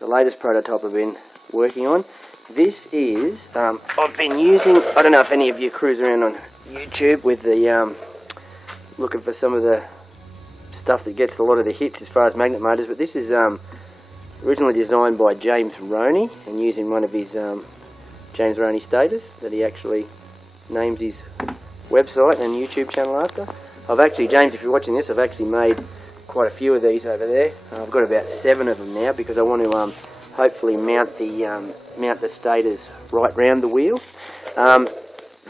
the latest prototype I've been working on. This is, I've been using, I don't know if any of you cruise around on YouTube with the, looking for some of the stuff that gets a lot of the hits as far as magnet motors, but this is originally designed by James Roney, and using one of his James Roney Stators that he actually names his website and YouTube channel after. I've actually, James, if you're watching this, I've actually made quite a few of these over there. I've got about 7 of them now because I want to hopefully mount the stators right round the wheel.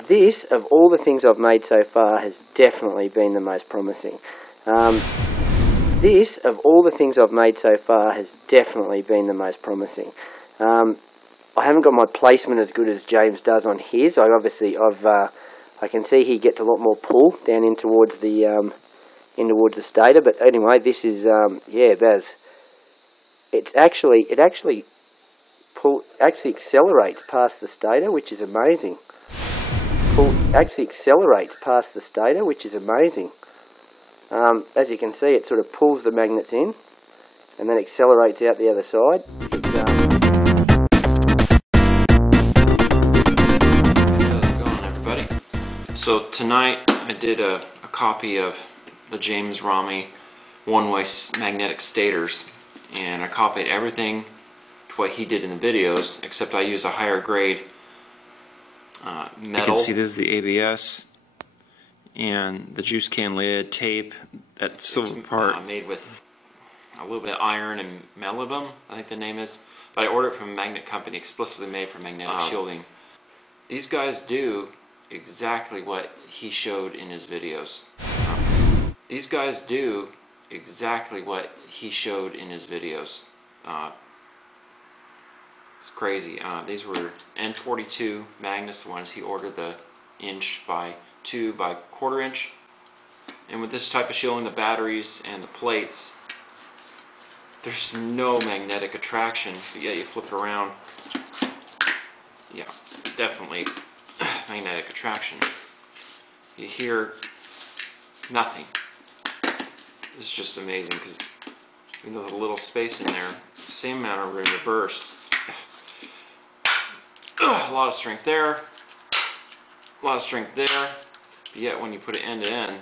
This, of all the things I've made so far, has definitely been the most promising. This, of all the things I've made so far, has definitely been the most promising. I haven't got my placement as good as James does on his. I can see he gets a lot more pull down in towards the stator. But anyway, this is yeah, Baz. It actually accelerates past the stator, which is amazing. Actually accelerates past the stator, which is amazing. As you can see, it sort of pulls the magnets in and then accelerates out the other side. How's it going, everybody? So tonight I did a copy of the James Roney one-way magnetic stators, and I copied everything to what he did in the videos, except I used a higher grade metal. You can see this is the ABS and the juice can lid, tape, that silver part. Made with a little bit of iron and molybdenum, I think the name is. But I ordered it from a magnet company explicitly made for magnetic shielding. These guys do exactly what he showed in his videos. These guys do exactly what he showed in his videos. It's crazy. These were N42 magnets, the ones he ordered, the 1" by 2" by 1/4 inch. And with this type of shielding, the batteries and the plates, there's no magnetic attraction, but yet you flip it around, yeah, definitely magnetic attraction. You hear nothing. It's just amazing because even though there's a little space in there, the same amount of room to burst. A lot of strength there, a lot of strength there, but yet when you put it end to end,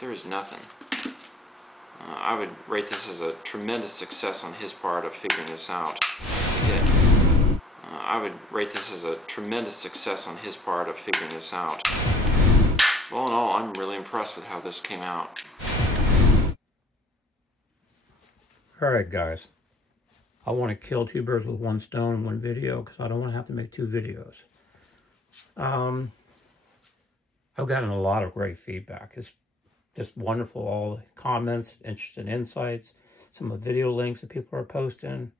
there is nothing. I would rate this as a tremendous success on his part of figuring this out. He did. I would rate this as a tremendous success on his part of figuring this out. All in all, I'm really impressed with how this came out. Alright guys, I want to kill 2 birds with 1 stone in 1 video because I don't want to have to make 2 videos. I've gotten a lot of great feedback. It's just wonderful, all the comments, interesting insights, some of the video links that people are posting.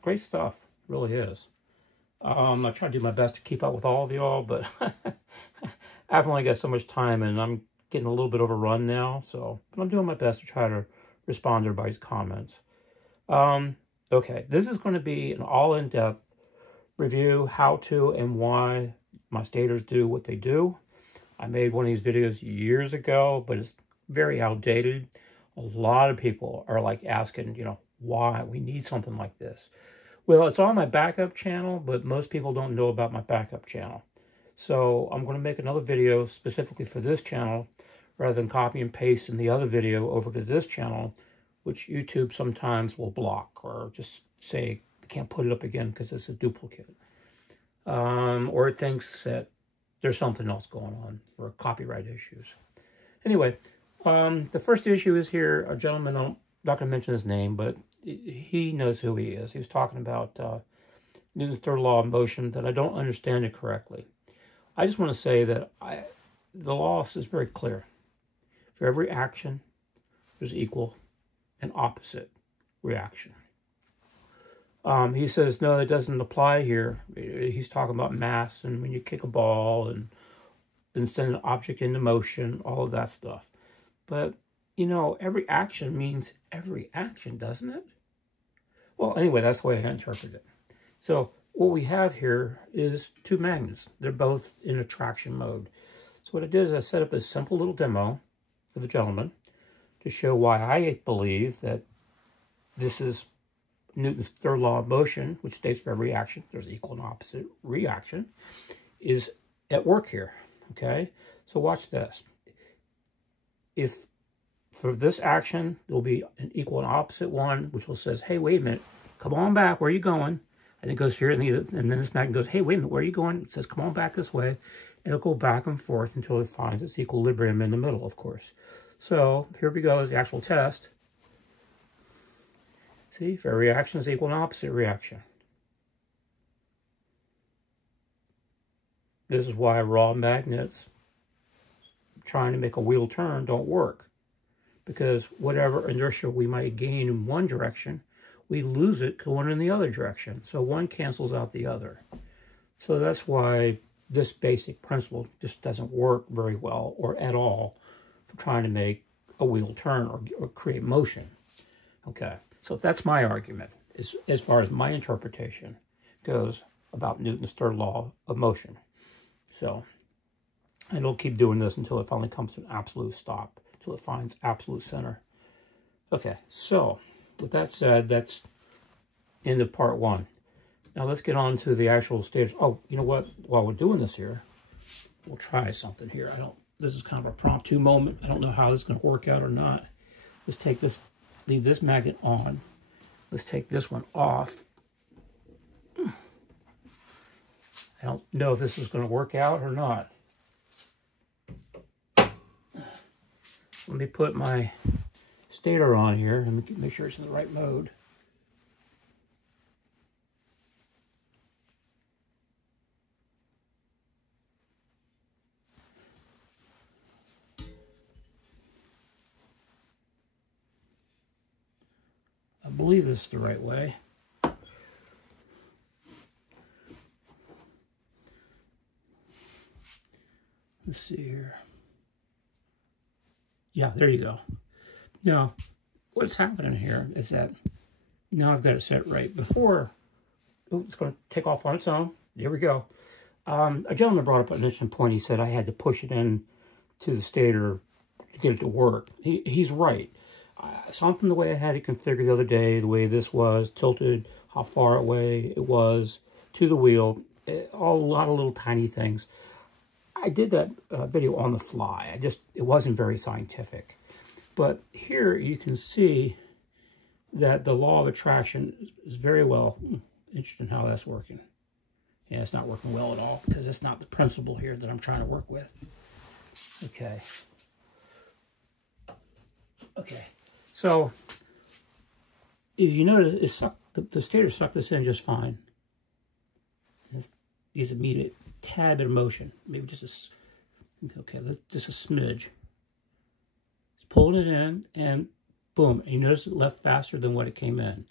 Great stuff, really is. I try to do my best to keep up with all of y'all, but I've only got so much time and I'm getting a little bit overrun now, but I'm doing my best to try to respond to everybody's comments. Okay, this is going to be an all-in-depth review, how to and why my stators do what they do. I made one of these videos years ago, but it's very outdated. A lot of people are like asking, you know, why we need something like this. Well, it's on my backup channel, but most people don't know about my backup channel. So I'm going to make another video specifically for this channel rather than copy and paste in the other video over to this channel, which YouTube sometimes will block or just say, we can't put it up again because it's a duplicate. Or it thinks that there's something else going on for copyright issues. Anyway, the first issue is here, a gentleman, I'm not going to mention his name, but he knows who he is. He was talking about Newton's third law of motion, that I don't understand it correctly. I just want to say that the law is very clear. For every action, there's equal and opposite reaction. He says, no, that doesn't apply here. He's talking about mass and when you kick a ball and send an object into motion, all of that stuff. But, you know, every action means every action, doesn't it? Well, anyway, that's the way I interpret it. So what we have here is 2 magnets. They're both in attraction mode. So what I did is I set up a simple little demo for the gentleman to show why I believe that this is Newton's third law of motion, which states for every action there's equal and opposite reaction, is at work here, okay? So watch this. If for this action, there'll be an equal and opposite one, which will says, hey, wait a minute, come on back, where are you going? And it goes here, and then this magnet goes, hey, wait a minute, where are you going? It says, come on back this way. And it'll go back and forth until it finds its equilibrium in the middle, of course. So here we go, is the actual test. See, if every reaction is equal and opposite reaction. This is why raw magnets trying to make a wheel turn don't work. Because whatever inertia we might gain in one direction, we lose it going in the other direction. So one cancels out the other. So that's why this basic principle just doesn't work very well or at all for trying to make a wheel turn or create motion. Okay, so that's my argument as far as my interpretation goes about Newton's third law of motion. So, and it'll keep doing this until it finally comes to an absolute stop, until it finds absolute center. Okay, so with that said, that's end of part one. Now let's get on to the actual stage. Oh, you know what? While we're doing this here, we'll try something here. This is kind of a impromptu moment. I don't know how this is going to work out or not. Let's take this, leave this magnet on. Let's take this one off. I don't know if this is going to work out or not. Let me put my stator on here and make sure it's in the right mode. I believe this is the right way. Let's see here. Yeah, there you go. Now, what's happening here is that now I've got it set right. Before, it's going to take off on its own. There we go. A gentleman brought up an interesting point. He said I had to push it in to the stator to get it to work. He's right. Something the way I had it configured the other day, the way this was tilted, how far away it was to the wheel, a lot of little tiny things. I did that video on the fly. It wasn't very scientific. But here you can see that the law of attraction is very well. Interesting how that's working. Yeah, it's not working well at all because it's not the principle here that I'm trying to work with. Okay. Okay. So, as you notice, the stator sucked this in just fine. These immediate tad bit of motion, maybe just a smidge. It's pulling it in, and boom, and you notice it left faster than what it came in.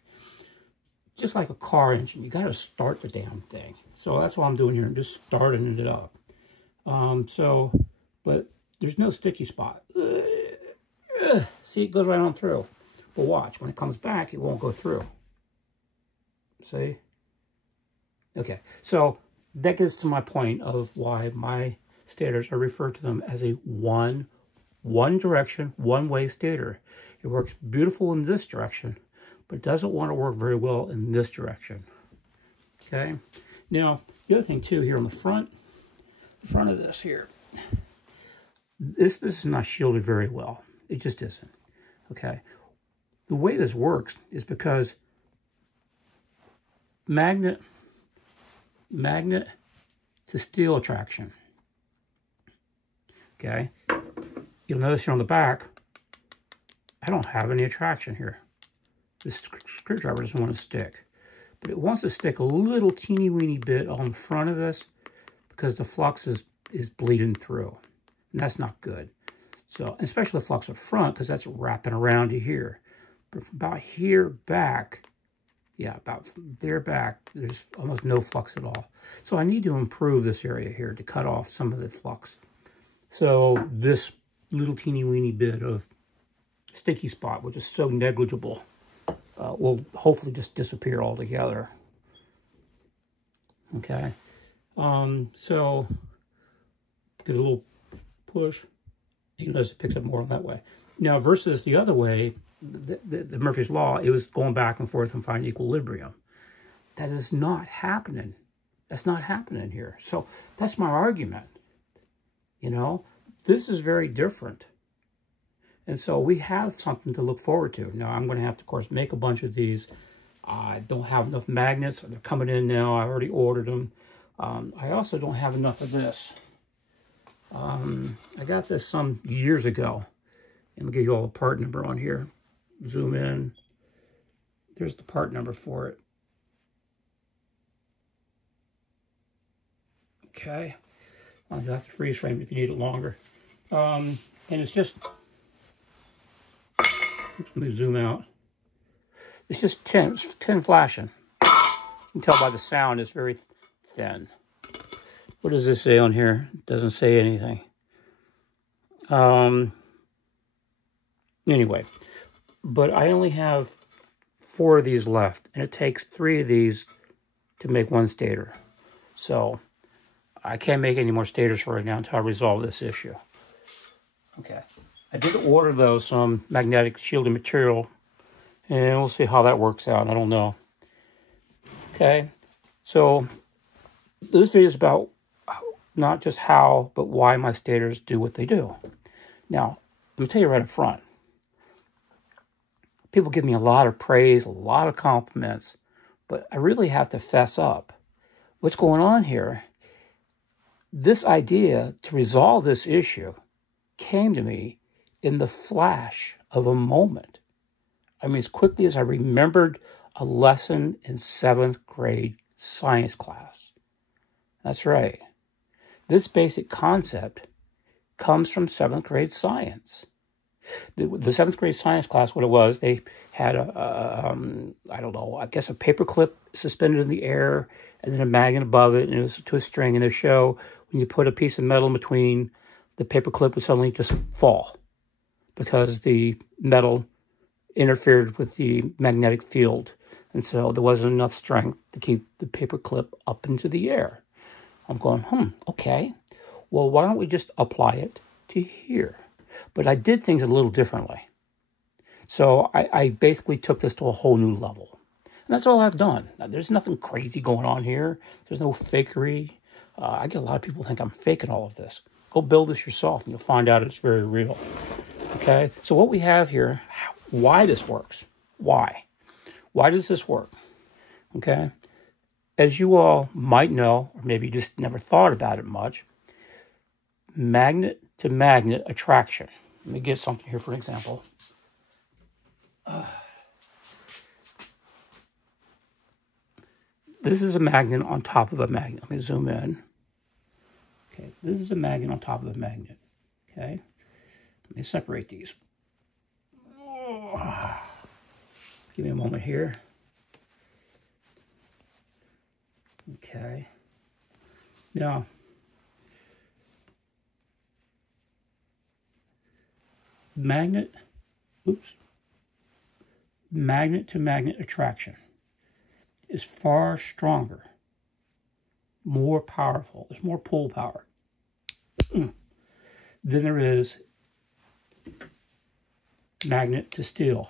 Just like a car engine, you got to start the damn thing. So that's what I'm doing here. I'm just starting it up. But there's no sticky spot. See, it goes right on through. But watch, when it comes back, it won't go through. See? Okay, so that gets to my point of why my stators, I refer to them as a one direction, one-way stator. It works beautiful in this direction, but it doesn't want to work very well in this direction. Okay? Now, the other thing too, here on the front of this here, this is not shielded very well. It just isn't. Okay? The way this works is because magnet to steel attraction. Okay? You'll notice here on the back, I don't have any attraction here. This screwdriver doesn't want to stick. But it wants to stick a little teeny weeny bit on the front of this because the flux is bleeding through. And that's not good. So, especially the flux up front because that's wrapping around to here. But from about here back, yeah, about from there back, there's almost no flux at all. So I need to improve this area here to cut off some of the flux. So this little teeny weeny bit of sticky spot, which is so negligible, will hopefully just disappear altogether. Okay. So get a little push. You notice it picks up more that way. Now versus the other way, the Murphy's Law, it was going back and forth and finding equilibrium. That is not happening. That's not happening here. So that's my argument. You know, this is very different. And so we have something to look forward to. Now, I'm going to have to, of course, make a bunch of these. I don't have enough magnets. They're coming in now. I already ordered them. I also don't have enough of this. I got this some years ago. Let me give you all the part number on here. Zoom in. There's the part number for it. Okay. I'll have to freeze frame if you need it longer. And it's just, oops, let me zoom out. It's just tin flashing. You can tell by the sound it's very thin. What does this say on here? It doesn't say anything. Anyway, but I only have 4 of these left, and it takes 3 of these to make 1 stator. So I can't make any more stators for right now until I resolve this issue. Okay. I did order, though, some magnetic shielding material, and we'll see how that works out. I don't know. Okay. So this video is about not just how, but why my stators do what they do. Now, let me tell you right up front. People give me a lot of praise, a lot of compliments, but I really have to fess up. What's going on here? This idea to resolve this issue came to me in the flash of a moment. I mean, as quickly as I remembered a lesson in 7th grade science class. That's right. This basic concept comes from 7th grade science. The 7th grade science class, what it was, they had I don't know, I guess a paper clip suspended in the air and then a magnet above it, and it was to a string, and they show when you put a piece of metal in between, the paper clip would suddenly just fall because the metal interfered with the magnetic field, and so there wasn't enough strength to keep the paper clip up into the air. I'm going, okay. Well, why don't we just apply it to here? But I did things a little differently. So I basically took this to a whole new level. And that's all I've done. Now, there's nothing crazy going on here. There's no fakery. I get a lot of people think I'm faking all of this. Go build this yourself and you'll find out it's very real. Okay? So what we have here, why this works. Why? Why does this work? Okay? As you all might know, or maybe you just never thought about it much, magnet to magnet attraction. Let me get something here for an example. This is a magnet on top of a magnet. Let me zoom in. Okay, this is a magnet on top of a magnet. Okay, let me separate these. Give me a moment here. Okay. Now, magnet to magnet attraction is far stronger, more powerful. There's more pull power than there is magnet to steel.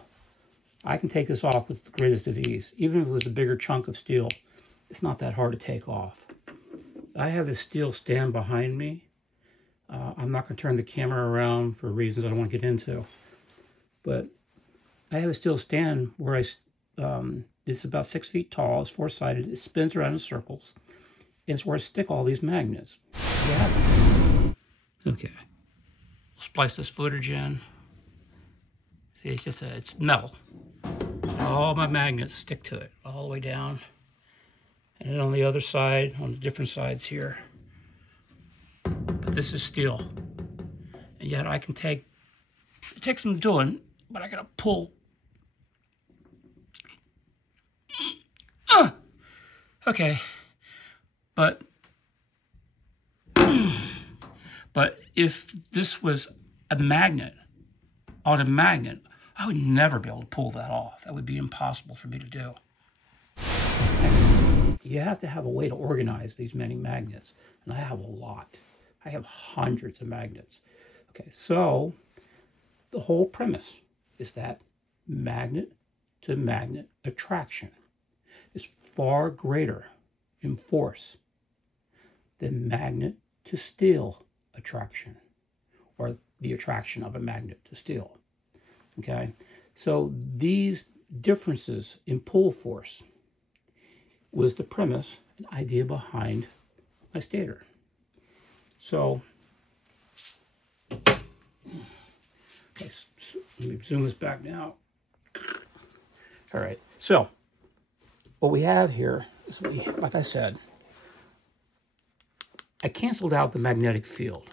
I can take this off with the greatest of ease. Even if it was a bigger chunk of steel, it's not that hard to take off. I have this steel stand behind me. I'm not going to turn the camera around for reasons I don't want to get into. But I have a steel stand where it's about 6 feet tall, it's 4-sided, it spins around in circles. And it's where I stick all these magnets. Yeah. Okay. We'll splice this footage in. See, it's metal. All my magnets stick to it, all the way down. And then on the other side, on the different sides here. But this is steel. And yet I can take, it takes some doing, but I gotta pull. Okay. But if this was a magnet on a magnet, I would never be able to pull that off. That would be impossible for me to do. You have to have a way to organize these many magnets. And I have a lot. I have hundreds of magnets. Okay, so the whole premise is that magnet to magnet attraction is far greater in force than magnet to steel attraction, or the attraction of a magnet to steel. Okay, so these differences in pull force was the premise and idea behind my stator. So, okay, so let me zoom this back now. All right, so what we have here is, like I said, I canceled out the magnetic field.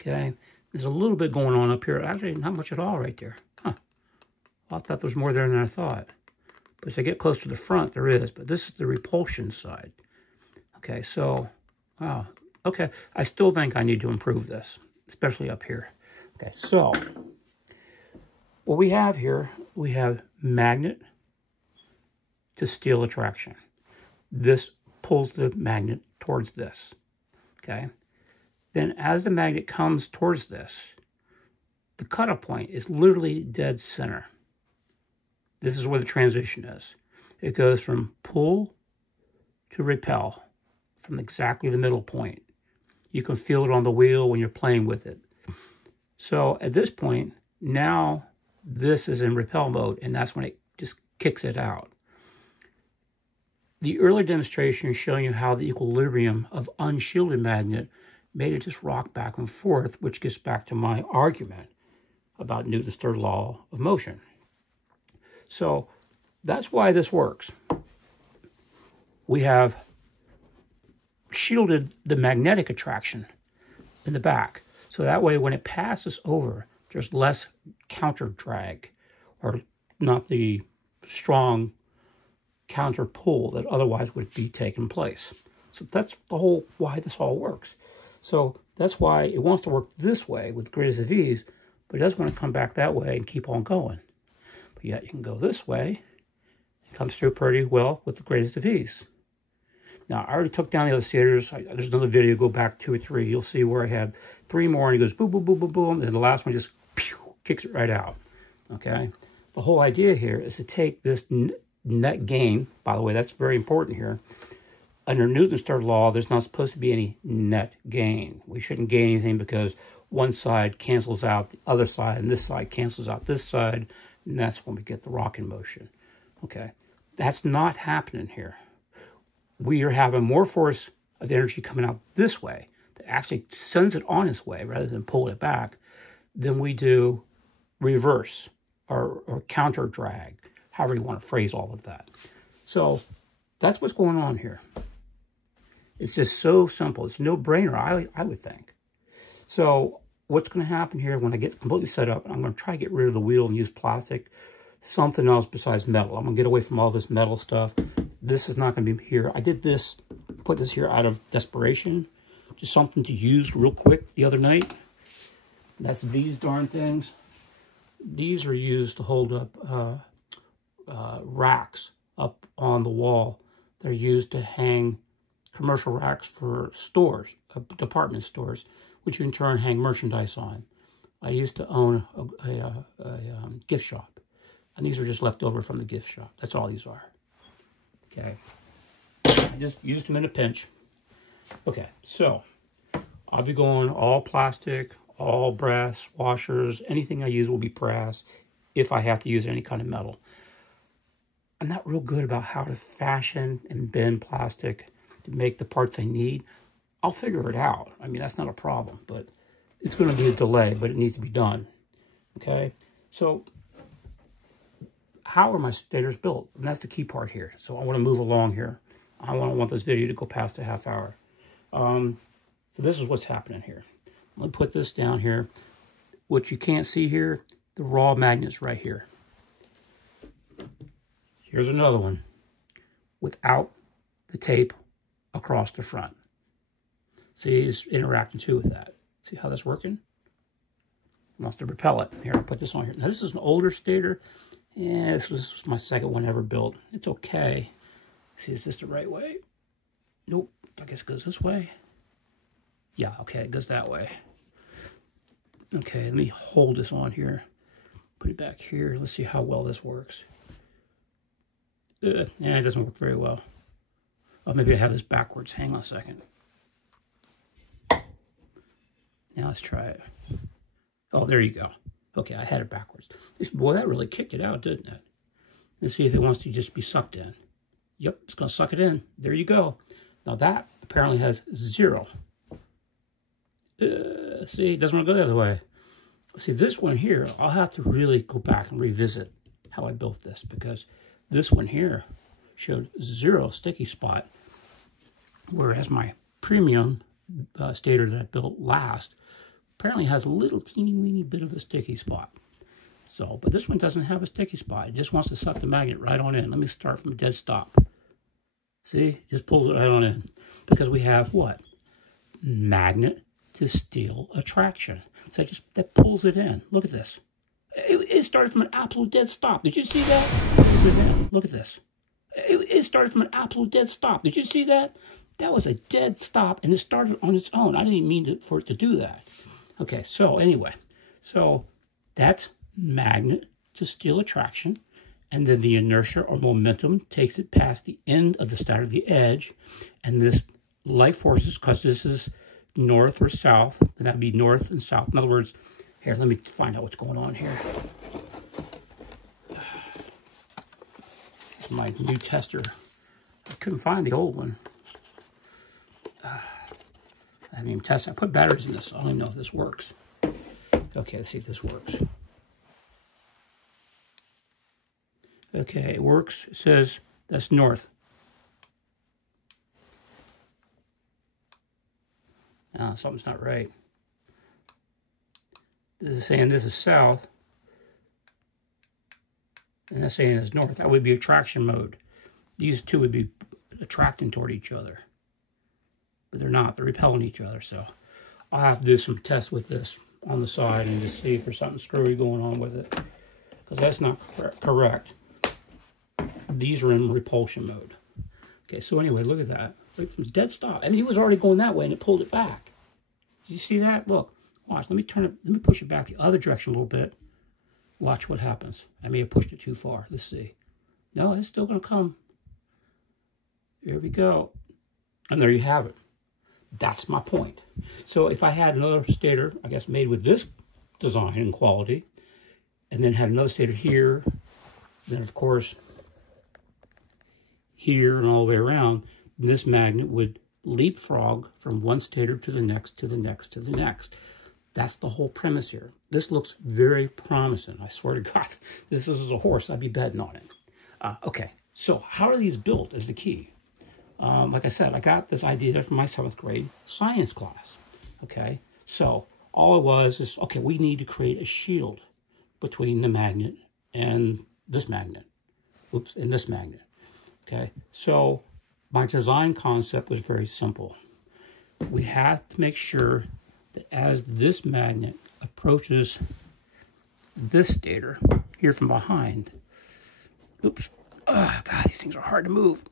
Okay, there's a little bit going on up here. Actually, not much at all right there. Huh. I thought there was more there than I thought. But as I get close to the front, there is. But this is the repulsion side. Okay, so, wow. Okay, I still think I need to improve this, especially up here. Okay, so what we have here, we have magnet to steel attraction. This pulls the magnet towards this. Okay, then as the magnet comes towards this, the cutoff point is literally dead center. This is where the transition is. It goes from pull to repel from exactly the middle point. You can feel it on the wheel when you're playing with it. So at this point, now this is in repel mode, and that's when it just kicks it out. The earlier demonstration showing you how the equilibrium of unshielded magnet made it just rock back and forth, which gets back to my argument about Newton's third law of motion. So that's why this works. We have shielded the magnetic attraction in the back. So that way when it passes over, there's less counter drag, or not the strong counter pull that otherwise would be taking place. So that's the whole why this all works. So that's why it wants to work this way with the greatest of ease, but it doesn't want to come back that way and keep on going. But yet you can go this way. It comes through pretty well with the greatest of ease. Now, I already took down the other stators. There's another video, go back 2 or 3. You'll see where I had 3 more, and he goes boom, boom, boom, boom, boom, and the last one just pew, kicks it right out. Okay? The whole idea here is to take this net gain. By the way, that's very important here. Under Newton's third law, there's not supposed to be any net gain. We shouldn't gain anything because one side cancels out the other side, and this side cancels out this side, and that's when we get the rocking motion. Okay? That's not happening here. We are having more force of energy coming out this way that actually sends it on its way rather than pull it back than we do reverse or counter drag, however you want to phrase all of that. So that's what's going on here. It's just so simple. It's a no-brainer, I would think. So what's going to happen here when I get completely set up, I'm going to try to get rid of the wheel and use plastic, something else besides metal. I'm going to get away from all this metal stuff. This is not going to be here. I did this, put this here out of desperation, just something to use real quick the other night. That's these darn things. These are used to hold up racks up on the wall. They're used to hang commercial racks for stores, department stores, which you in turn hang merchandise on. I used to own a gift shop, and these are just left over from the gift shop. That's all these are. Okay, I just used them in a pinch. Okay, so I'll be going all plastic, all brass washers. Anything I use will be brass if I have to use any kind of metal. I'm not real good about how to fashion and bend plastic to make the parts I need. I'll figure it out. I mean, that's not a problem, but it's going to be a delay, but it needs to be done. Okay, so how are my stators built? And that's the key part here. So I want to move along here. I don't want this video to go past a half hour. So this is what's happening here. Let me put this down here. What you can't see here, the raw magnets right here. Here's another one without the tape across the front. See, it's interacting too with that. See how that's working? I'll have to repel it. Here, I'll put this on here. Now, this is an older stator. Yeah, this was my second one ever built. It's okay. See, is this the right way? Nope. I guess it goes this way. Yeah, okay, it goes that way. Okay, let me hold this on here. Put it back here. Let's see how well this works. It doesn't work very well. Oh, maybe I have this backwards. Hang on a second. Now let's try it. Oh, there you go. Okay, I had it backwards. Boy, that really kicked it out, didn't it? Let's see if it wants to just be sucked in. Yep, it's going to suck it in. There you go. Now that apparently has 0. See, it doesn't want to go the other way. See, this one here, I'll have to really go back and revisit how I built this, because this one here showed 0 sticky spot, whereas my premium stator that I built last apparently has a little teeny weeny bit of a sticky spot. So, but this one doesn't have a sticky spot. It just wants to suck the magnet right on in. Let me start from a dead stop. See, just pulls it right on in, because we have what? Magnet to steel attraction. So that pulls it in. Look at this. It started from an absolute dead stop. Did you see that? Look at this. It started from an absolute dead stop. Did you see that? That was a dead stop, and it started on its own. I didn't mean for it to do that. Okay, so anyway. So that's magnet to steel attraction, and then the inertia or momentum takes it past the end of the stator, the edge, and this light forces, because this is north or south, that'd be north and south. In other words, here, let me find out what's going on here. Here's my new tester. I couldn't find the old one. I haven't even tested. I put batteries in this. I don't even know if this works. Okay, let's see if this works. Okay, it works. It says that's north. Ah, something's not right. This is saying this is south, and that's saying it's north. That would be attraction mode. These two would be attracting toward each other, but they're not. They're repelling each other. So I'll have to do some tests with this on the side and just see if there's something screwy going on with it, because that's not correct. These are in repulsion mode. Okay, so anyway, look at that. Right from dead stop. I mean, it was already going that way, and it pulled it back. Did you see that? Look, watch. Let me turn it. Let me push it back the other direction a little bit. Watch what happens. I may have pushed it too far. Let's see. No, it's still going to come. Here we go. And there you have it. That's my point. So if I had another stator, I guess made with this design and quality, and then had another stator here, then of course here and all the way around, this magnet would leapfrog from one stator to the next, to the next, to the next. That's the whole premise here. This looks very promising. I swear to God, this is a horse. I'd be betting on it. Okay, so how are these built is the key. Like I said, I got this idea from my 7th grade science class. Okay, so all it was is, okay, we need to create a shield between the magnet and this magnet. Oops, and this magnet. Okay, so my design concept was very simple. We have to make sure that as this magnet approaches this stator here from behind, oops, God, these things are hard to move.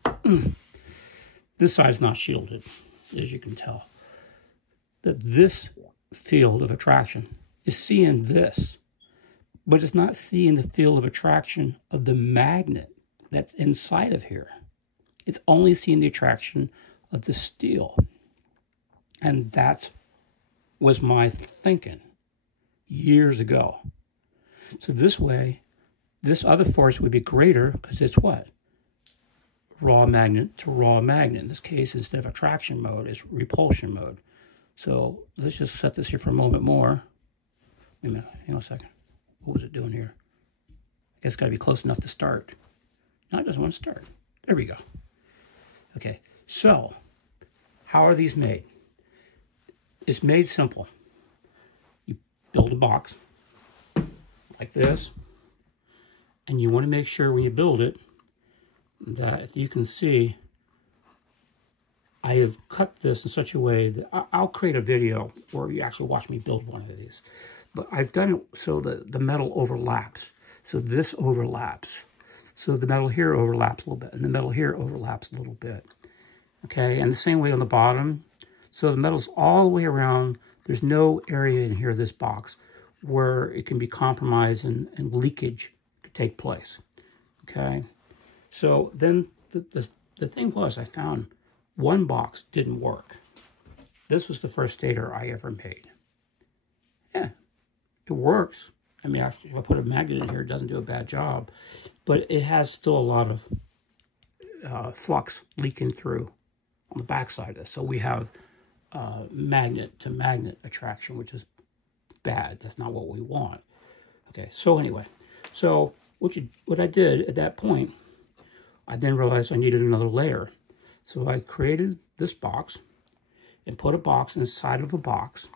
This side's not shielded, as you can tell. That this field of attraction is seeing this, but it's not seeing the field of attraction of the magnet that's inside of here. It's only seeing the attraction of the steel. And that was my thinking years ago. So this way, this other force would be greater because it's what? Raw magnet to raw magnet. In this case, instead of attraction mode, it's repulsion mode. So let's just set this here for a moment more. Wait a minute, hang on a second. What was it doing here? I guess it's got to be close enough to start. No, it doesn't want to start. There we go. Okay, so how are these made? It's made simple. You build a box like this, and you want to make sure when you build it that, if you can see, I have cut this in such a way that I'll create a video where you actually watch me build one of these. But I've done it so the metal overlaps. So this overlaps. So the metal here overlaps a little bit, and the metal here overlaps a little bit. Okay, and the same way on the bottom. So the metal's all the way around. There's no area in here, this box, where it can be compromised and leakage could take place. Okay, so then the thing was, I found one box didn't work. This was the first stator I ever made. Yeah, it works. I mean, if I put a magnet in here, it doesn't do a bad job, but it has still a lot of flux leaking through on the backside of this. So we have magnet to magnet attraction, which is bad. That's not what we want. Okay, so anyway, so what I did at that point, I then realized I needed another layer. So I created this box and put a box inside of a box.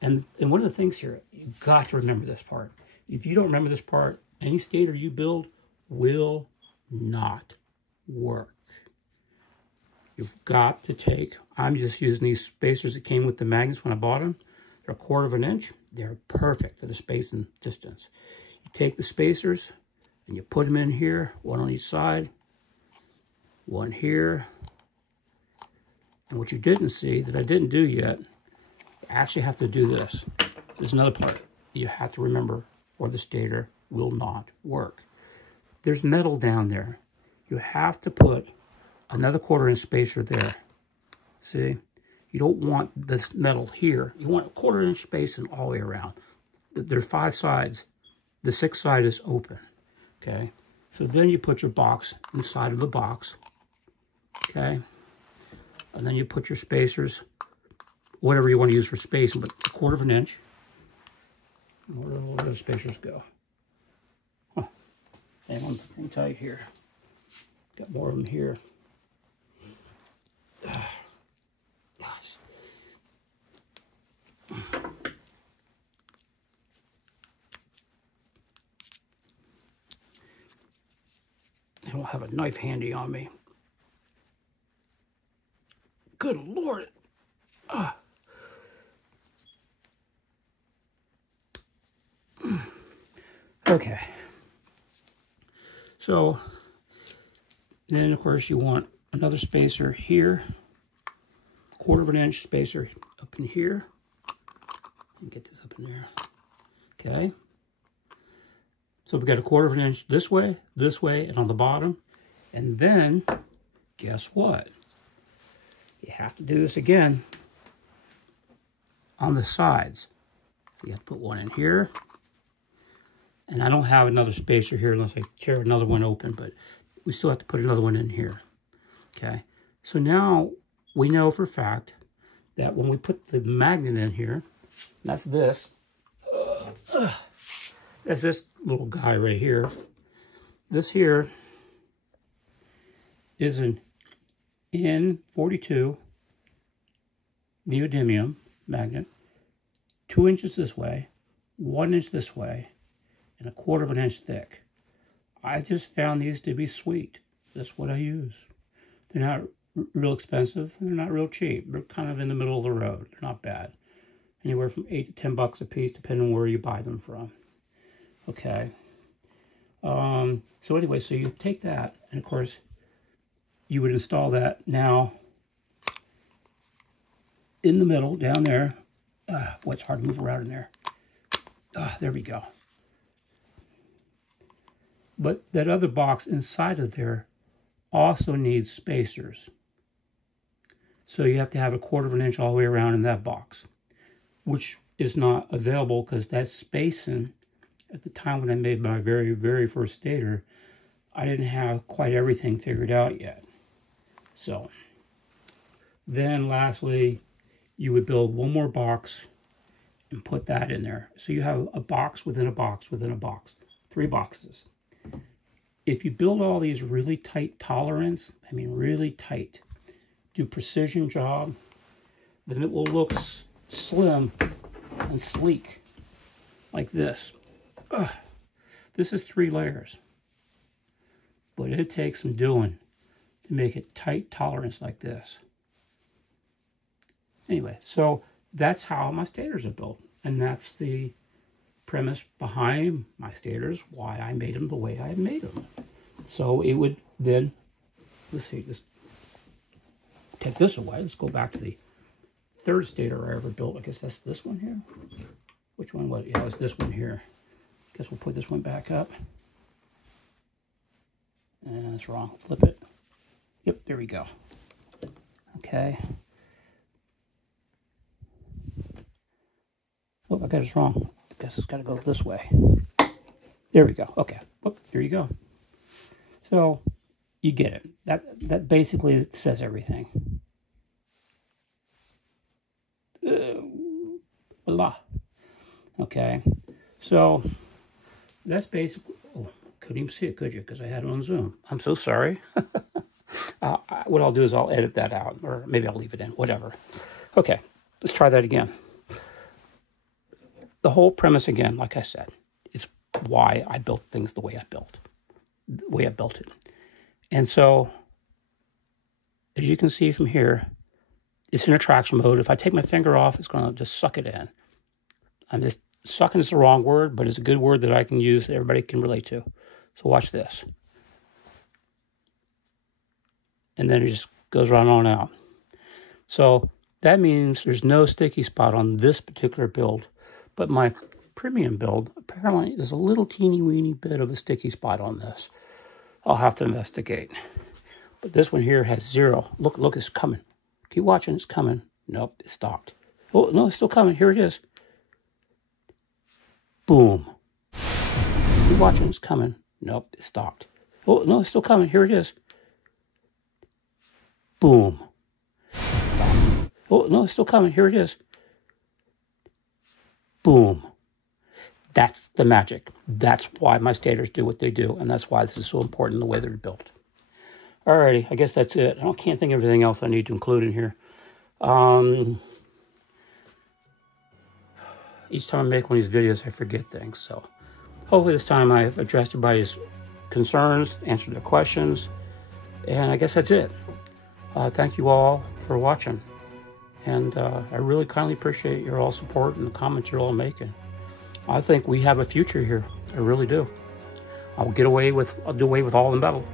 And one of the things here, you've got to remember this part. If you don't remember this part, any stator you build will not work. You've got to take, I'm just using these spacers that came with the magnets when I bought them. They're 1/4 inch. They're perfect for the space and distance. You take the spacers and you put them in here, one on each side, one here. And what you didn't see, that I didn't do yet, you actually have to do this. There's another part you have to remember, or the stator will not work. There's metal down there. You have to put another 1/4 inch spacer there. See? You don't want this metal here. You want a 1/4 inch spacing all the way around. There's 5 sides. The 6th side is open. Okay? So then you put your box inside of the box. Okay? And then you put your spacers, whatever you want to use for spacing, but 1/4 inch. Where do all those spacers go? Huh. Hang tight here. Got more of them here. Gosh. I don't have a knife handy on me. Good Lord. Okay. So, then of course you want another spacer here. 1/4 inch spacer up in here. Get this up in there. Okay. So we got a 1/4 inch this way, and on the bottom. And then, guess what? You have to do this again on the sides. So you have to put one in here. And I don't have another spacer here unless I tear another one open, but we still have to put another one in here. Okay. So now we know for a fact that when we put the magnet in here, that's this. That's this little guy right here. This here is an N42 neodymium magnet, 2 inches this way, 1 inch this way, and a 1/4 inch thick. I just found these to be sweet. That's what I use. They're not real expensive, and they're not real cheap. They're kind of in the middle of the road. They're not bad. Anywhere from $8 to $10 a piece, depending on where you buy them from. Okay. So anyway, so you take that, and of course, you would install that now in the middle, down there. Boy, it's hard to move around in there. There we go. But that other box inside of there also needs spacers. So you have to have a 1/4 inch all the way around in that box, which is not available because that spacing, at the time when I made my very, very first stator, I didn't have quite everything figured out yet. So then lastly, you would build one more box and put that in there. So you have a box within a box within a box, 3 boxes. If you build all these really tight tolerance, I mean really tight, do precision job, then it will look slim and sleek like this. This is 3 layers, but it takes some doing to make it tight tolerance like this. Anyway, so that's how my stators are built, and that's the premise behind my stators, why I made them the way I made them. So it would then, let's see, just take this away. Let's go back to the 3rd stator I ever built. I guess that's this one here. Which one was it? Yeah, it was this one here. Guess we'll put this one back up. And that's wrong. Flip it. Yep, there we go. Okay. Oh, I got this wrong. I guess it's got to go this way. There we go. Okay. Whoop, there you go. So, you get it. That basically says everything. Voila. Okay. So, that's basically... Oh, couldn't even see it, could you? Because I had it on Zoom. I'm so sorry. What I'll do is I'll edit that out, or maybe I'll leave it in, whatever. Okay, let's try that again. The whole premise, again, like I said, is why I built things the way I built it. And so, as you can see from here, it's in attraction mode. If I take my finger off, it's going to just suck it in. Sucking is the wrong word, but it's a good word that I can use that everybody can relate to. So watch this. And then it just goes right on out. So that means there's no sticky spot on this particular build. But my premium build, apparently there's a little teeny weeny bit of a sticky spot on this. I'll have to investigate. But this one here has 0. Look, it's coming. Keep watching, it's coming. Nope, it stopped. Oh, no, it's still coming. Here it is. Boom. Keep watching, it's coming. Nope, it stopped. Oh, no, it's still coming. Here it is. Boom. Stop. Oh, no, it's still coming. Here it is. Boom. That's the magic. That's why my stators do what they do, and that's why this is so important, the way they're built. Alrighty, I guess that's it. I can't think of everything else I need to include in here. Each time I make one of these videos, I forget things. So hopefully this time I've addressed everybody's concerns, answered their questions, and I guess that's it. Thank you all for watching. And I really kindly appreciate your all support and the comments you're all making. I think we have a future here. I really do. I'll do away with all the metal.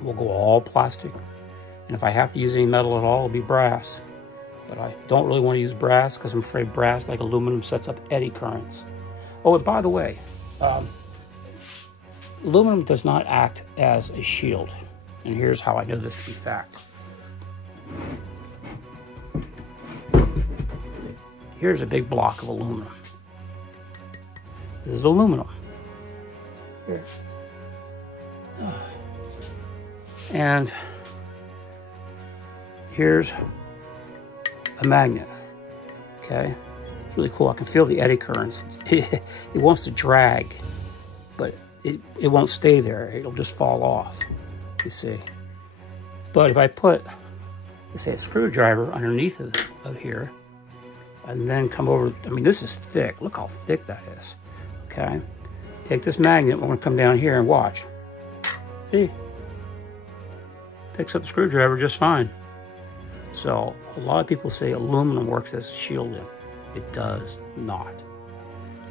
We'll go all plastic. And if I have to use any metal at all, it'll be brass. But I don't really want to use brass because I'm afraid brass, like aluminum, sets up eddy currents. Oh, and by the way, aluminum does not act as a shield. And here's how I know this to be fact. Here's a big block of aluminum. This is aluminum. Here. And here's a magnet. Okay? It's really cool. I can feel the eddy currents. It wants to drag, but it won't stay there. It'll just fall off, you see. But if I put, let's say, a screwdriver underneath of here, and then come over, I mean, this is thick. Look how thick that is. Okay? Take this magnet, we're gonna come down here and watch. See? Picks up the screwdriver just fine. So, a lot of people say aluminum works as shielding. It does not.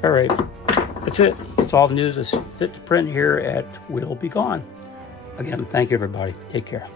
All right, that's it. That's all the news is fit to print here at Will Be Gone. Again, thank you, everybody. Take care.